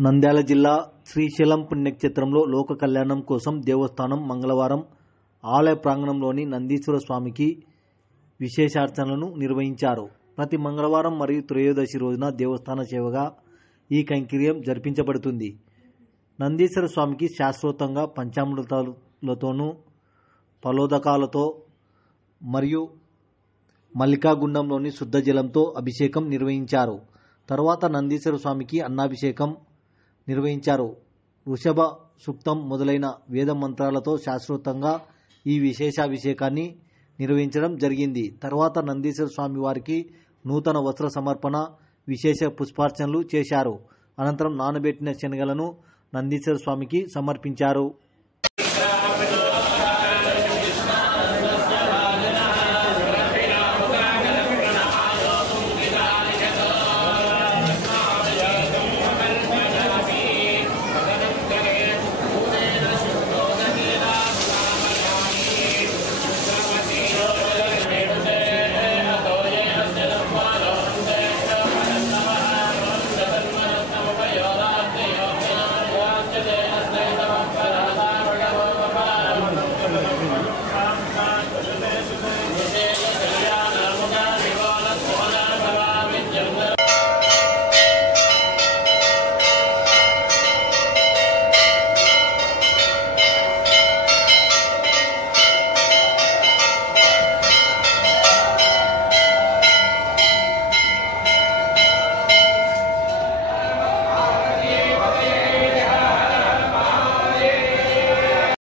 నంద్యాల జిల్లా శ్రీశైలం పుణ్యక్షేత్రంలో లోక కళ్యాణం కోసం దేవస్థానం మంగళవారం ఆలయ ప్రాంగణంలోని నందీశ్వర స్వామికి విశేషార్చనలను నిర్వహించారు. ప్రతి మంగళవారం మరియు త్రయోదశి రోజున దేవస్థాన సేవగా ఈ కైంకర్యం జరిపించబడుతుంది. నందీశ్వర స్వామికి శాస్త్రోక్తంగా పంచామృతాలతోనూ ఫలోదకాలతో మరియు మల్లికాగుండంలోని శుద్ధ జలంతో అభిషేకం నిర్వహించారు. తరువాత నందీశ్వర స్వామికి అన్నాభిషేకం నిర్వహించారు. వృషభ సూక్తం మొదలైన వేద మంత్రాలతో శాస్త్రోక్తంగా ఈ విశేషాభిషేకాన్ని నిర్వహించడం జరిగింది. తర్వాత నందీశ్వర స్వామి వారికి నూతన వస్త్ర సమర్పణ, విశేష పుష్పార్చనలు చేశారు. అనంతరం నానబెట్టిన శనగలను నందీశ్వర స్వామికి సమర్పించారు.